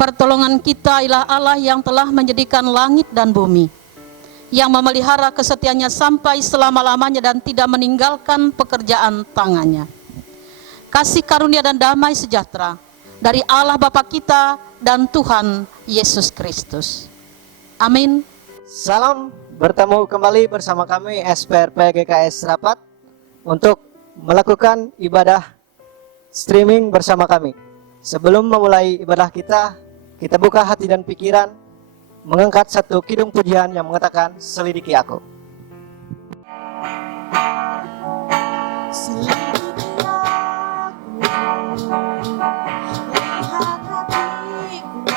Pertolongan kita ialah Allah yang telah menjadikan langit dan bumi, yang memelihara kesetiaannya sampai selama-lamanya dan tidak meninggalkan pekerjaan tangannya. Kasih karunia dan damai sejahtera dari Allah Bapa kita dan Tuhan Yesus Kristus. Amin. Salam, bertemu kembali bersama kami SPRP GKS Rapat untuk melakukan ibadah streaming bersama kami. Sebelum memulai ibadah kita buka hati dan pikiran, mengangkat satu kidung pujian yang mengatakan, selidiki aku. Selidiki aku, lihat hatiku,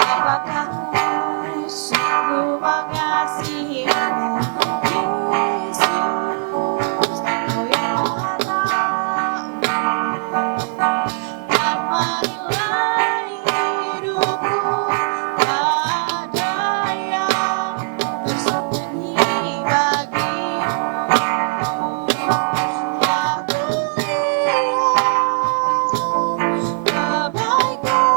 apakah ku sungguh mengasihimu, Yesus, Kau yang Maha Tahu dan menilai hidupku. Tak ada yang tersembunyi bagimu. Ya melihat kebaikanmu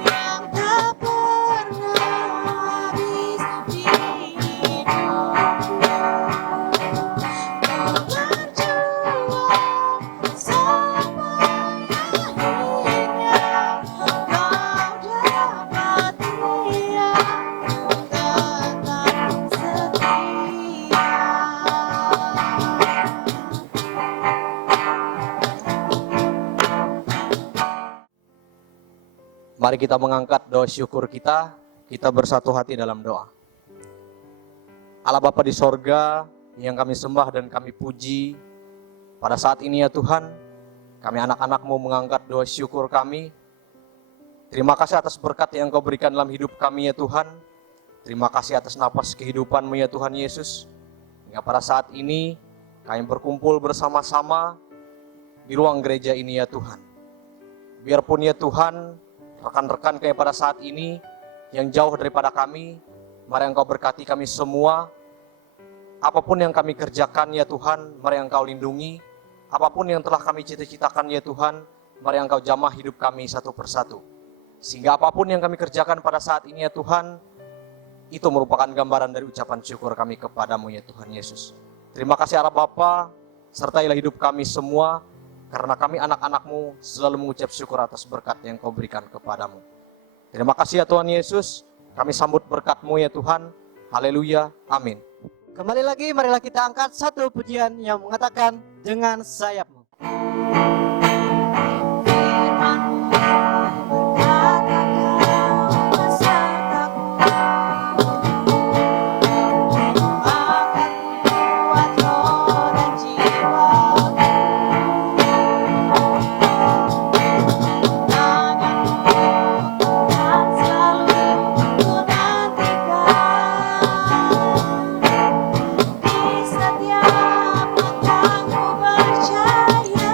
yang tak pernah habis di hidupku. Kau berjuang sampai akhirnya, kau dapat dia tetap setia. Mari kita mengangkat doa syukur kita bersatu hati dalam doa. Allah Bapa di sorga, yang kami sembah dan kami puji, pada saat ini ya Tuhan, kami anak-anak-Mu mengangkat doa syukur kami. Terima kasih atas berkat yang Kau berikan dalam hidup kami ya Tuhan. Terima kasih atas napas kehidupan-Mu ya Tuhan Yesus. Hingga pada saat ini, kami berkumpul bersama-sama di ruang gereja ini ya Tuhan. Biarpun ya Tuhan, rekan-rekan kami pada saat ini yang jauh daripada kami, mari Engkau berkati kami semua. Apapun yang kami kerjakan ya Tuhan, mari Engkau lindungi. Apapun yang telah kami cita-citakan ya Tuhan, mari Engkau jamah hidup kami satu persatu. Sehingga apapun yang kami kerjakan pada saat ini ya Tuhan, itu merupakan gambaran dari ucapan syukur kami kepadamu ya Tuhan Yesus. Terima kasih Allah Bapa, sertailah hidup kami semua, karena kami anak-anak-Mu selalu mengucap syukur atas berkat yang Kau berikan kepadamu. Terima kasih ya Tuhan Yesus, kami sambut berkat-Mu ya Tuhan. Haleluya, amin. Kembali lagi, marilah kita angkat satu pujian yang mengatakan, dengan sayap-Mu. Firman-Mu berkata, Kau besertaku, akan kuat roh dan jiwaku. Tangan-Mu kan selalu ku nantikan. Di setiap langkahku percaya,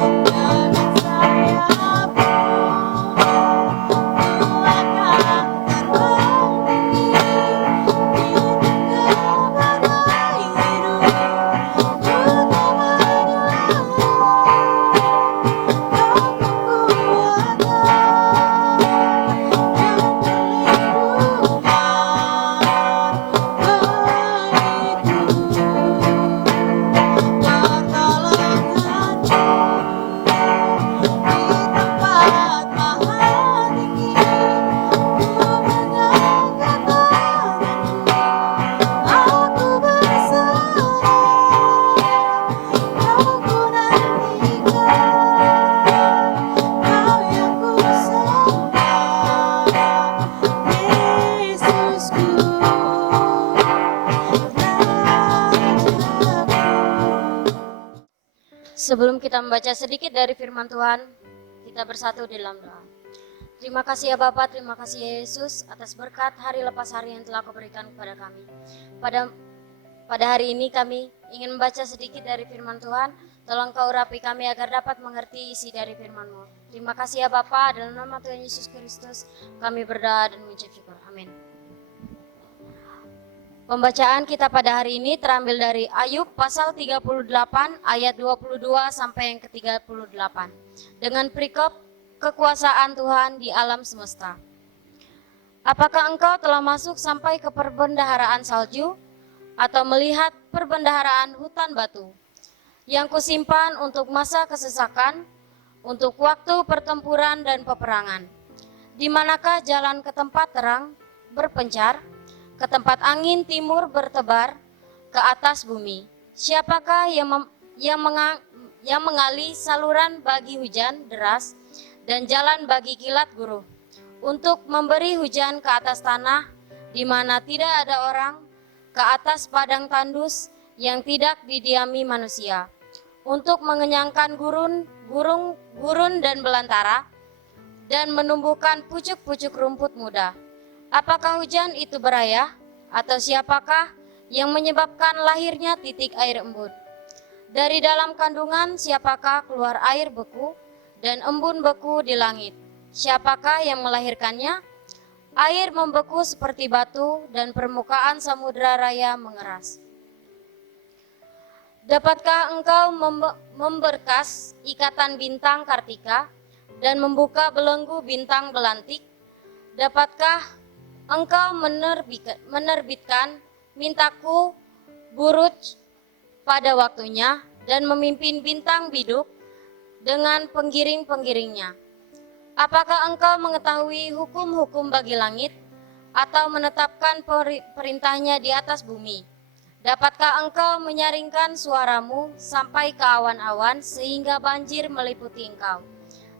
dengan sayap-Mu ku akan terbang tinggi di tengah badai hidup. Sebelum kita membaca sedikit dari firman Tuhan, kita bersatu dalam doa. Terima kasih ya Bapa, terima kasih ya Yesus atas berkat hari lepas hari yang telah Kau berikan kepada kami. Pada hari ini kami ingin membaca sedikit dari firman Tuhan. Tolong Kau urapi kami agar dapat mengerti isi dari firman-Mu. Terima kasih ya Bapa, dalam nama Tuhan Yesus Kristus kami berdoa dan mengucap syukur. Amin. Pembacaan kita pada hari ini terambil dari Ayub pasal 38 ayat 22 sampai yang ke-38. dengan perikop kekuasaan Tuhan di alam semesta. Apakah engkau telah masuk sampai ke perbendaharaan salju atau melihat perbendaharaan hutan batu yang kusimpan untuk masa kesesakan, untuk waktu pertempuran dan peperangan? Di manakah jalan ke tempat terang berpencar, ke tempat angin timur bertebar, ke atas bumi? Siapakah yang mengali saluran bagi hujan deras dan jalan bagi kilat guruh, untuk memberi hujan ke atas tanah di mana tidak ada orang, ke atas padang tandus yang tidak didiami manusia, untuk mengenyangkan gurun dan belantara, dan menumbuhkan pucuk-pucuk rumput muda? Apakah hujan itu berayah, atau siapakah yang menyebabkan lahirnya titik air embun? Dari dalam kandungan siapakah keluar air beku dan embun beku di langit? Siapakah yang melahirkannya? Air membeku seperti batu dan permukaan samudera raya mengeras. Dapatkah engkau memberkas ikatan bintang Kartika dan membuka belenggu bintang belantik? Dapatkah engkau menerbitkan mintaku buruj pada waktunya dan memimpin bintang biduk dengan penggiring-penggiringnya? Apakah engkau mengetahui hukum-hukum bagi langit atau menetapkan perintahnya di atas bumi? Dapatkah engkau menyaringkan suaramu sampai ke awan-awan sehingga banjir meliputi engkau?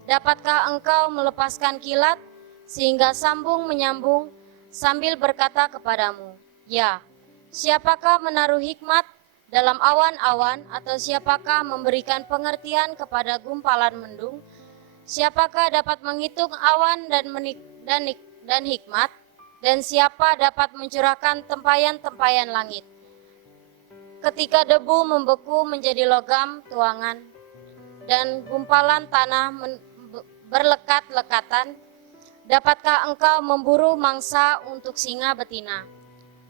Dapatkah engkau melepaskan kilat sehingga sambung menyambung sambil berkata kepadamu, ya? Siapakah menaruh hikmat dalam awan-awan, atau siapakah memberikan pengertian kepada gumpalan mendung? Siapakah dapat menghitung awan dan hikmat? Dan siapa dapat mencurahkan tempayan-tempayan langit? Ketika debu membeku menjadi logam tuangan dan gumpalan tanah berlekat-lekatan, dapatkah engkau memburu mangsa untuk singa betina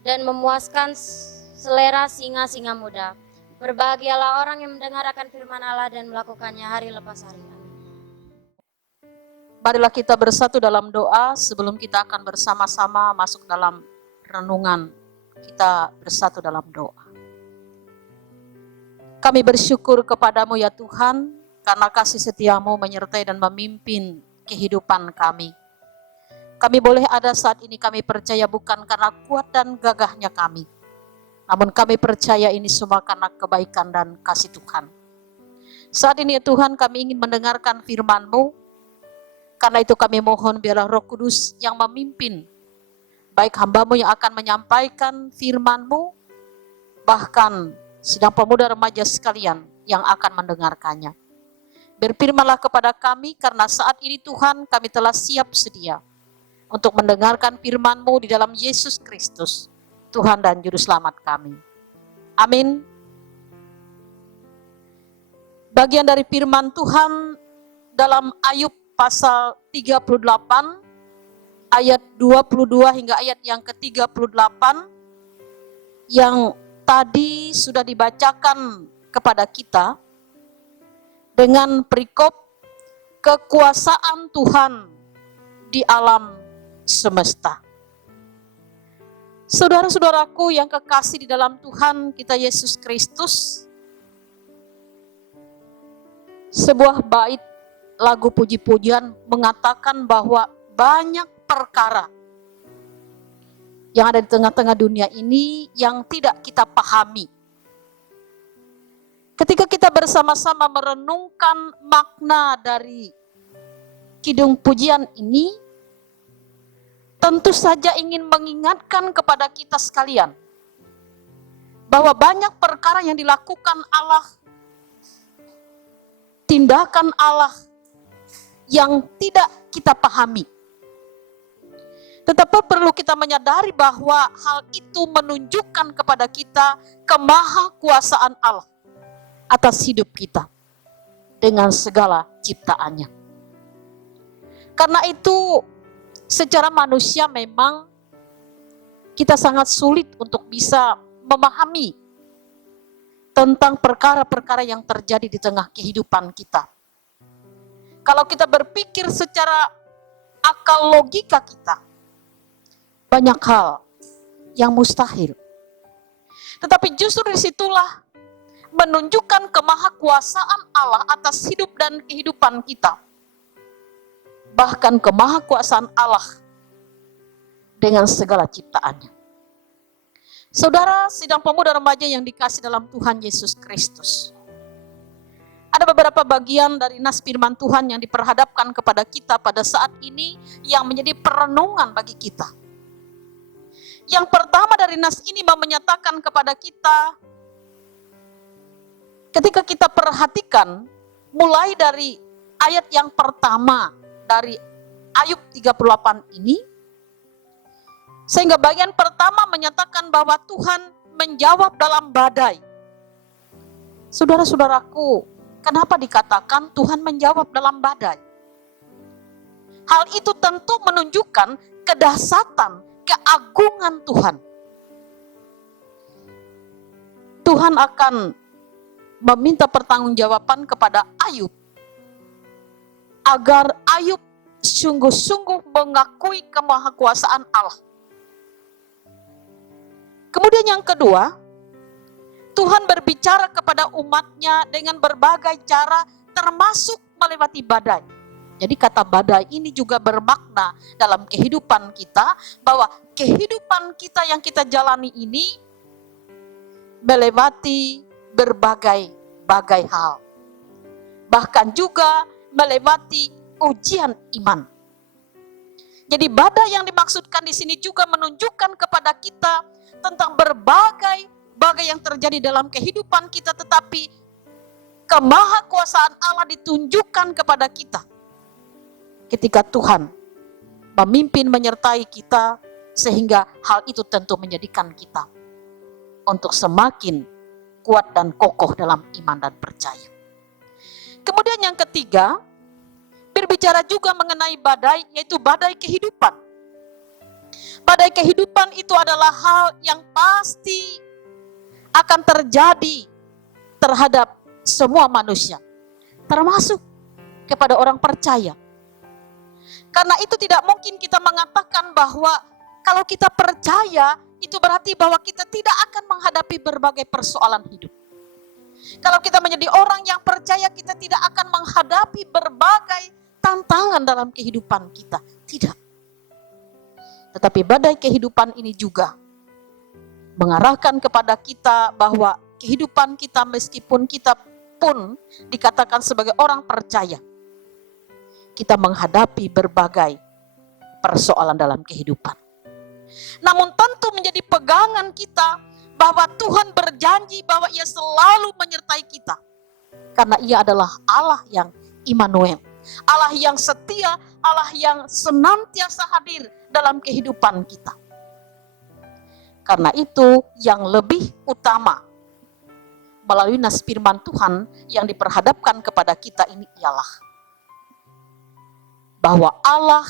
dan memuaskan selera singa-singa muda? Berbahagialah orang yang mendengar akan firman Allah dan melakukannya hari lepas hari. Marilah kita bersatu dalam doa sebelum kita akan bersama-sama masuk dalam renungan. Kita bersatu dalam doa. Kami bersyukur kepadamu ya Tuhan, karena kasih setiamu menyertai dan memimpin kehidupan kami. Kami boleh ada saat ini, kami percaya bukan karena kuat dan gagahnya kami, namun kami percaya ini semua karena kebaikan dan kasih Tuhan. Saat ini ya Tuhan, kami ingin mendengarkan firman-Mu. Karena itu kami mohon biarlah Roh Kudus yang memimpin, baik hamba-Mu yang akan menyampaikan firman-Mu, bahkan sidang pemuda remaja sekalian yang akan mendengarkannya. Berfirmanlah kepada kami, karena saat ini Tuhan kami telah siap sedia untuk mendengarkan firman-Mu di dalam Yesus Kristus, Tuhan dan Juru Selamat kami. Amin. Bagian dari firman Tuhan dalam Ayub pasal 38 ayat 22 hingga ayat yang ke-38 yang tadi sudah dibacakan kepada kita dengan perikop kekuasaan Tuhan di alam semesta. Saudara-saudaraku yang kekasih di dalam Tuhan kita Yesus Kristus, sebuah bait lagu puji-pujian mengatakan bahwa banyak perkara yang ada di tengah-tengah dunia ini yang tidak kita pahami. Ketika kita bersama-sama merenungkan makna dari kidung pujian ini, tentu saja ingin mengingatkan kepada kita sekalian bahwa banyak perkara yang dilakukan Allah, tindakan Allah yang tidak kita pahami. Tetapi perlu kita menyadari bahwa hal itu menunjukkan kepada kita kemahakuasaan Allah atas hidup kita dengan segala ciptaannya. Karena itu secara manusia memang kita sangat sulit untuk bisa memahami tentang perkara-perkara yang terjadi di tengah kehidupan kita. Kalau kita berpikir secara akal logika kita, banyak hal yang mustahil. Tetapi justru disitulah menunjukkan kemahakuasaan Allah atas hidup dan kehidupan kita. Bahkan kemahakuasaan Allah dengan segala ciptaannya. Saudara sidang pemuda remaja yang dikasih dalam Tuhan Yesus Kristus. Ada beberapa bagian dari nas firman Tuhan yang diperhadapkan kepada kita pada saat ini yang menjadi perenungan bagi kita. Yang pertama dari nas ini menyatakan kepada kita, ketika kita perhatikan mulai dari ayat yang pertama dari Ayub 38 ini, sehingga bagian pertama menyatakan bahwa Tuhan menjawab dalam badai. Saudara-saudaraku, kenapa dikatakan Tuhan menjawab dalam badai? Hal itu tentu menunjukkan kedahsyatan, keagungan Tuhan. Tuhan akan meminta pertanggungjawaban kepada Ayub agar Ayub sungguh-sungguh mengakui kemahakuasaan Allah. Kemudian yang kedua, Tuhan berbicara kepada umatnya dengan berbagai cara termasuk melewati badai. Jadi kata badai ini juga bermakna dalam kehidupan kita bahwa kehidupan kita yang kita jalani ini melewati berbagai hal. Bahkan juga melewati ujian iman. Jadi badai yang dimaksudkan di sini juga menunjukkan kepada kita tentang berbagai yang terjadi dalam kehidupan kita, tetapi kemahakuasaan Allah ditunjukkan kepada kita ketika Tuhan memimpin menyertai kita, sehingga hal itu tentu menjadikan kita untuk semakin kuat dan kokoh dalam iman dan percaya. Kemudian yang ketiga, berbicara juga mengenai badai, yaitu badai kehidupan. Badai kehidupan itu adalah hal yang pasti akan terjadi terhadap semua manusia, termasuk kepada orang percaya. Karena itu tidak mungkin kita mengatakan bahwa kalau kita percaya, itu berarti bahwa kita tidak akan menghadapi berbagai persoalan hidup. Kalau kita menjadi orang yang percaya, kita tidak akan menghadapi berbagai tantangan dalam kehidupan kita. Tidak. Tetapi badai kehidupan ini juga mengarahkan kepada kita bahwa kehidupan kita, meskipun kita pun dikatakan sebagai orang percaya, kita menghadapi berbagai persoalan dalam kehidupan. Namun tentu menjadi pegangan kita bahwa Tuhan berjanji bahwa Ia selalu menyertai kita. Karena Ia adalah Allah yang Immanuel, Allah yang setia, Allah yang senantiasa hadir dalam kehidupan kita. Karena itu yang lebih utama melalui nas firman Tuhan yang diperhadapkan kepada kita ini ialah bahwa Allah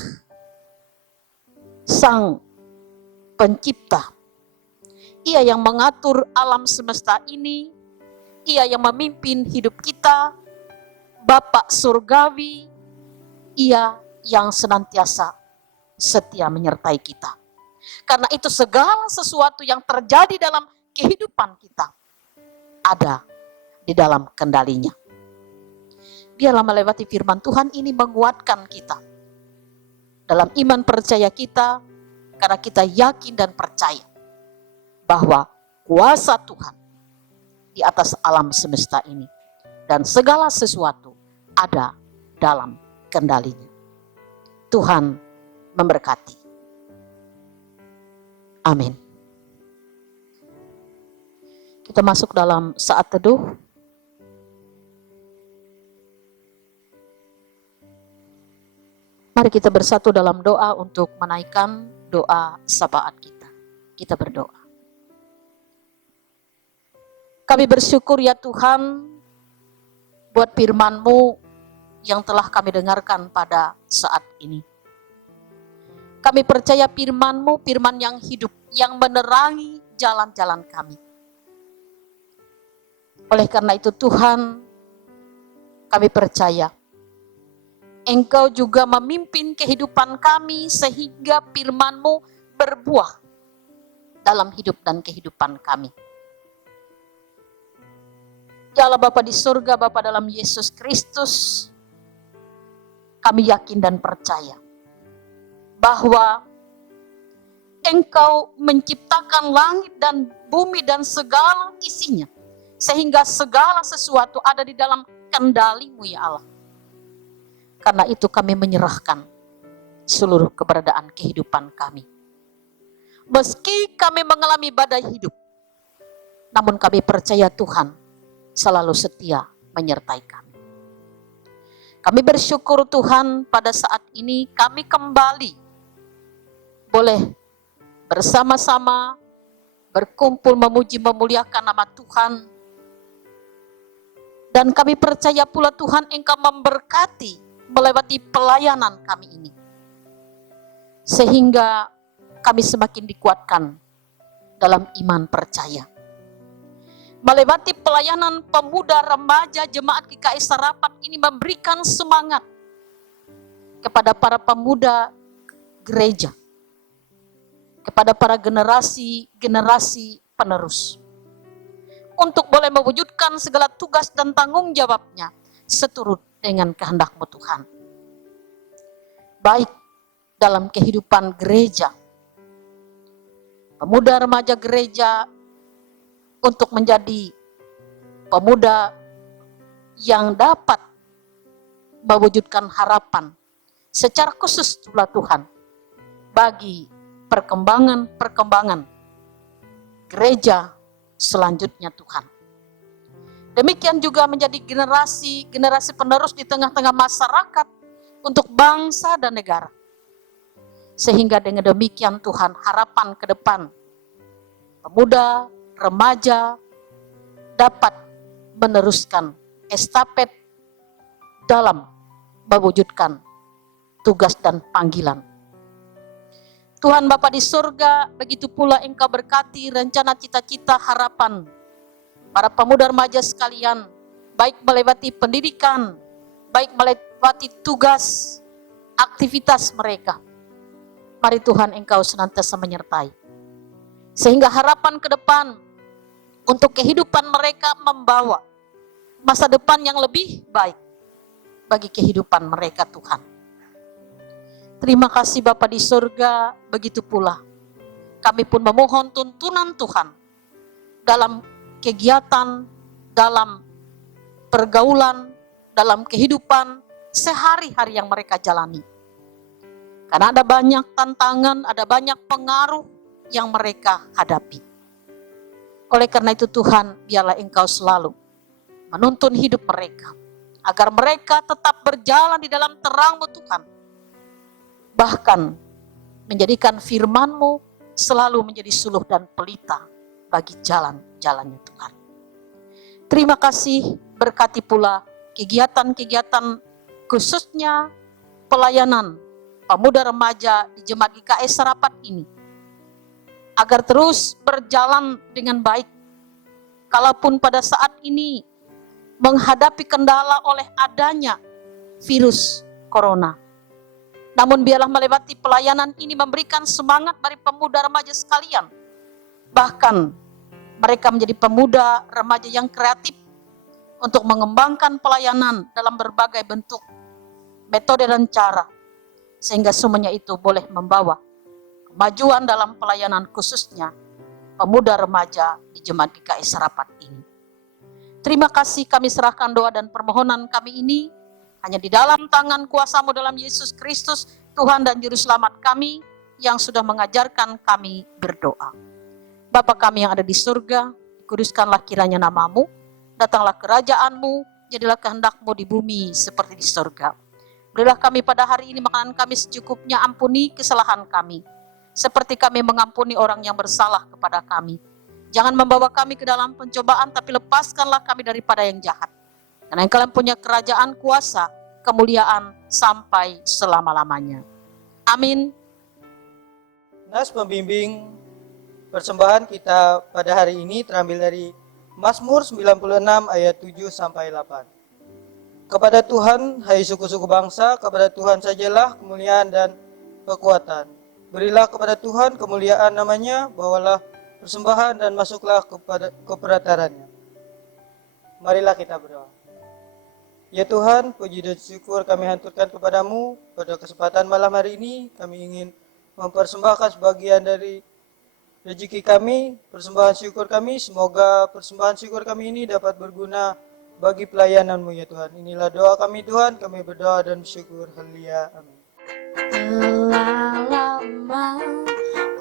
Sang Pencipta, Ia yang mengatur alam semesta ini, Ia yang memimpin hidup kita, Bapa surgawi, Ia yang senantiasa setia menyertai kita. Karena itu segala sesuatu yang terjadi dalam kehidupan kita ada di dalam kendalinya. Biarlah melewati firman Tuhan ini menguatkan kita dalam iman percaya kita, karena kita yakin dan percaya bahwa kuasa Tuhan di atas alam semesta ini dan segala sesuatu ada dalam kendalinya. Tuhan memberkati. Amin. Kita masuk dalam saat teduh. Mari kita bersatu dalam doa untuk menaikkan doa syafaat kita. Kita berdoa. Kami bersyukur ya Tuhan buat firman-Mu yang telah kami dengarkan pada saat ini. Kami percaya firman-Mu, firman yang hidup, yang menerangi jalan-jalan kami. Oleh karena itu Tuhan, kami percaya Engkau juga memimpin kehidupan kami sehingga firman-Mu berbuah dalam hidup dan kehidupan kami. Ya Allah Bapa di surga, Bapa dalam Yesus Kristus, kami yakin dan percaya bahwa Engkau menciptakan langit dan bumi dan segala isinya, sehingga segala sesuatu ada di dalam kendali-Mu ya Allah. Karena itu kami menyerahkan seluruh keberadaan kehidupan kami. Meski kami mengalami badai hidup, namun kami percaya Tuhan selalu setia menyertai kami. Kami bersyukur Tuhan pada saat ini kami kembali boleh bersama-sama berkumpul memuji memuliakan nama Tuhan. Dan kami percaya pula Tuhan Engkau memberkati melewati pelayanan kami ini. Sehingga kami semakin dikuatkan dalam iman percaya. Melewati pelayanan pemuda remaja jemaat GKI Sarapat ini memberikan semangat kepada para pemuda gereja, kepada para generasi penerus, untuk boleh mewujudkan segala tugas dan tanggung jawabnya seturut dengan kehendak-Mu Tuhan. Baik dalam kehidupan gereja, pemuda remaja gereja untuk menjadi pemuda yang dapat mewujudkan harapan secara khusus pula Tuhan bagi perkembangan gereja selanjutnya Tuhan. Demikian juga menjadi generasi penerus di tengah-tengah masyarakat untuk bangsa dan negara. Sehingga dengan demikian Tuhan harapan ke depan pemuda, remaja dapat meneruskan estafet dalam mewujudkan tugas dan panggilan. Tuhan Bapa di surga, begitu pula Engkau berkati rencana cita-cita harapan para pemuda remaja sekalian, baik melewati pendidikan, baik melewati tugas, aktivitas mereka. Mari Tuhan Engkau senantiasa menyertai. Sehingga harapan ke depan untuk kehidupan mereka membawa masa depan yang lebih baik bagi kehidupan mereka Tuhan. Terima kasih Bapa di surga, begitu pula kami pun memohon tuntunan Tuhan dalam kegiatan, dalam pergaulan, dalam kehidupan sehari-hari yang mereka jalani. Karena ada banyak tantangan, ada banyak pengaruh yang mereka hadapi. Oleh karena itu Tuhan, biarlah Engkau selalu menuntun hidup mereka, agar mereka tetap berjalan di dalam terang-Mu Tuhan. Bahkan menjadikan firman-Mu selalu menjadi suluh dan pelita bagi jalan-jalannya Tuhan. Terima kasih, berkati pula kegiatan-kegiatan khususnya pelayanan pemuda remaja di Jemaat GKI Sarapat ini, agar terus berjalan dengan baik. Kalaupun pada saat ini menghadapi kendala oleh adanya virus corona, namun biarlah melewati pelayanan ini memberikan semangat bagi pemuda remaja sekalian. Bahkan mereka menjadi pemuda remaja yang kreatif untuk mengembangkan pelayanan dalam berbagai bentuk, metode dan cara, sehingga semuanya itu boleh membawa kemajuan dalam pelayanan khususnya pemuda remaja di Jemaat GKI Sarapat ini. Terima kasih, kami serahkan doa dan permohonan kami ini hanya di dalam tangan kuasa-Mu dalam Yesus Kristus, Tuhan dan Juru Selamat kami yang sudah mengajarkan kami berdoa. Bapa kami yang ada di surga, dikuduskanlah kiranya nama-Mu, datanglah kerajaan-Mu, jadilah kehendak-Mu di bumi seperti di surga. Berilah kami pada hari ini makanan kami secukupnya, ampuni kesalahan kami, seperti kami mengampuni orang yang bersalah kepada kami. Jangan membawa kami ke dalam pencobaan, tapi lepaskanlah kami daripada yang jahat. Karena Engkau yang punya kerajaan, kuasa, kemuliaan sampai selama-lamanya. Amin. Nas pembimbing persembahan kita pada hari ini terambil dari Mazmur 96 ayat 7 sampai 8. Kepada Tuhan, hai suku-suku bangsa, kepada Tuhan sajalah kemuliaan dan kekuatan. Berilah kepada Tuhan kemuliaan namanya, bawalah persembahan dan masuklah kepada keperatarannya. Marilah kita berdoa. Ya Tuhan, puji dan syukur kami haturkan kepadamu. Pada kesempatan malam hari ini, kami ingin mempersembahkan sebagian dari rezeki kami, persembahan syukur kami. Semoga persembahan syukur kami ini dapat berguna bagi pelayanan-Mu ya Tuhan. Inilah doa kami Tuhan, kami berdoa dan bersyukur. Haleluya. Amin. Telah lama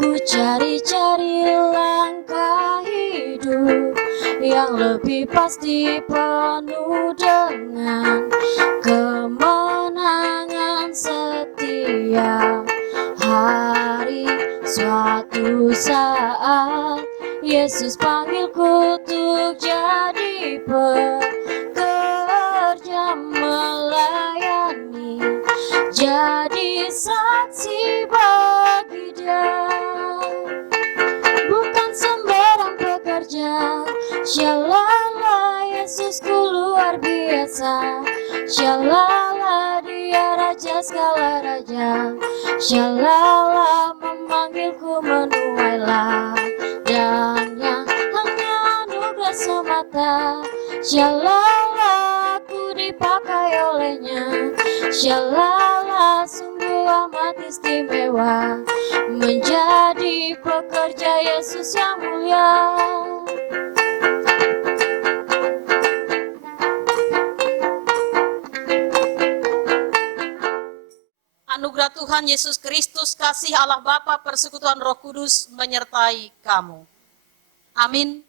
ku cari-cari langkah hidup yang lebih pasti penuh dengan kemenangan setiap hari. Suatu saat Yesus panggilku untuk jadi pekerja melayani, jadi saksi bagi Dia. Bukan sembarang pekerja, Shalala, Yesusku luar biasa. Shalala, Dia Raja segala raja. Shalala, memanggilku menuai ladangnya, hanya anugerah semata. Shalala, aku dipakai olehnya. Shalala, sungguh amat istimewa menjadi pekerja Yesus yang mulia. Anugerah Tuhan Yesus Kristus, kasih Allah Bapa, persekutuan Roh Kudus menyertai kamu. Amin.